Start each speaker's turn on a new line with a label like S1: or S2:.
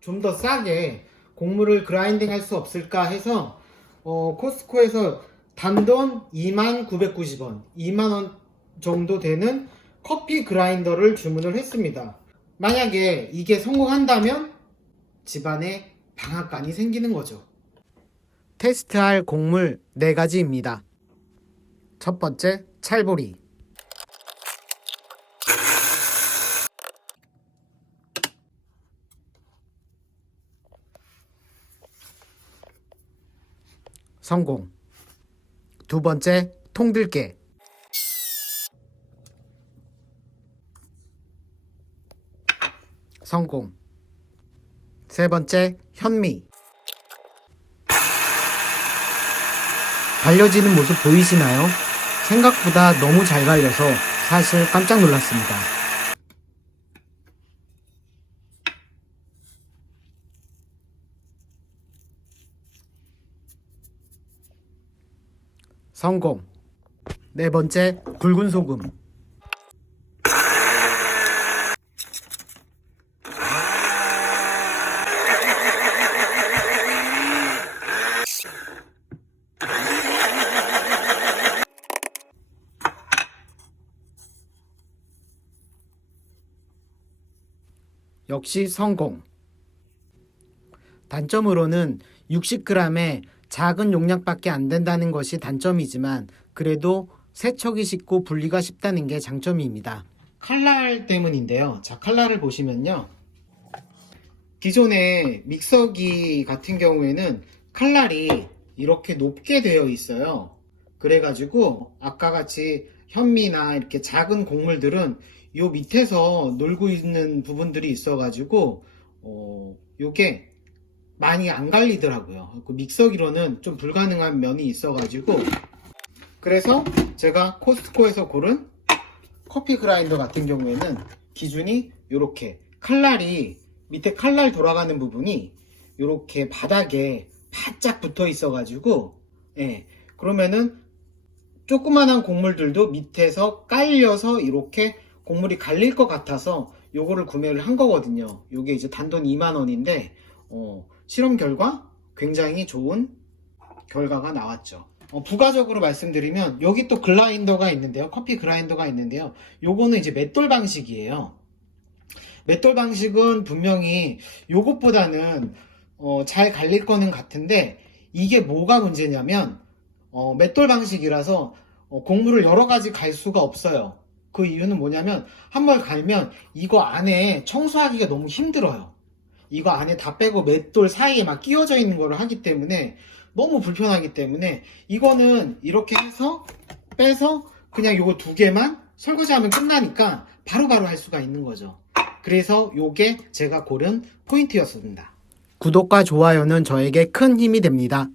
S1: 좀 더 싸게 곡물을 그라인딩 할 수 없을까 해서 어, 코스코에서 단돈 2990원, 2만원 정도 되는 커피 그라인더를 주문을 했습니다. 만약에 이게 성공한다면 집안에 방앗간이 생기는 거죠. 테스트할 곡물 4가지입니다. 첫 번째, 찰보리. 성공. 두 번째, 통들깨. 성공. 세 번째, 현미. 갈려지는 모습 보이시나요? 생각보다 너무 잘 갈려서 사실 깜짝 놀랐습니다. 성공. 네 번째, 굵은 소금. 역시 성공. 단점으로는 60g의 작은 용량밖에 안 된다는 것이 단점이지만 그래도 세척이 쉽고 분리가 쉽다는 게 장점입니다. 칼날 때문인데요. 자, 칼날을 보시면요. 기존의 믹서기 같은 경우에는 칼날이 이렇게 높게 되어 있어요. 그래가지고 아까 같이 현미나 이렇게 작은 곡물들은 요 밑에서 놀고 있는 부분들이 있어가지고 어 요게 많이 안 갈리더라고요. 그 믹서기로는 좀 불가능한 면이 있어가지고 그래서 제가 코스트코에서 고른 커피 그라인더 같은 경우에는 기준이 이렇게 칼날이 밑에 칼날 돌아가는 부분이 이렇게 바닥에 바짝 붙어 있어가지고 예 그러면은 조그만한 곡물들도 밑에서 깔려서 이렇게 곡물이 갈릴 것 같아서 요거를 구매를 한 거거든요. 요게 이제 단돈 2만 원인데 어, 실험 결과 굉장히 좋은 결과가 나왔죠. 어, 부가적으로 말씀드리면 여기 또 글라인더가 있는데요. 커피 그라인더가 있는데요. 요거는 이제 맷돌 방식이에요. 맷돌 방식은 분명히 요것보다는 어, 잘 갈릴 거는 같은데 이게 뭐가 문제냐면 어, 맷돌 방식이라서 어, 곡물을 여러 가지 갈 수가 없어요. 그 이유는 뭐냐면 한 번 갈면 이거 안에 청소하기가 너무 힘들어요. 이거 안에 다 빼고 맷돌 사이에 막 끼워져 있는 거를 하기 때문에 너무 불편하기 때문에 이거는 이렇게 해서 빼서 그냥 요거 두 개만 설거지하면 끝나니까 바로바로 할 수가 있는 거죠. 그래서 요게 제가 고른 포인트였습니다. 구독과 좋아요는 저에게 큰 힘이 됩니다.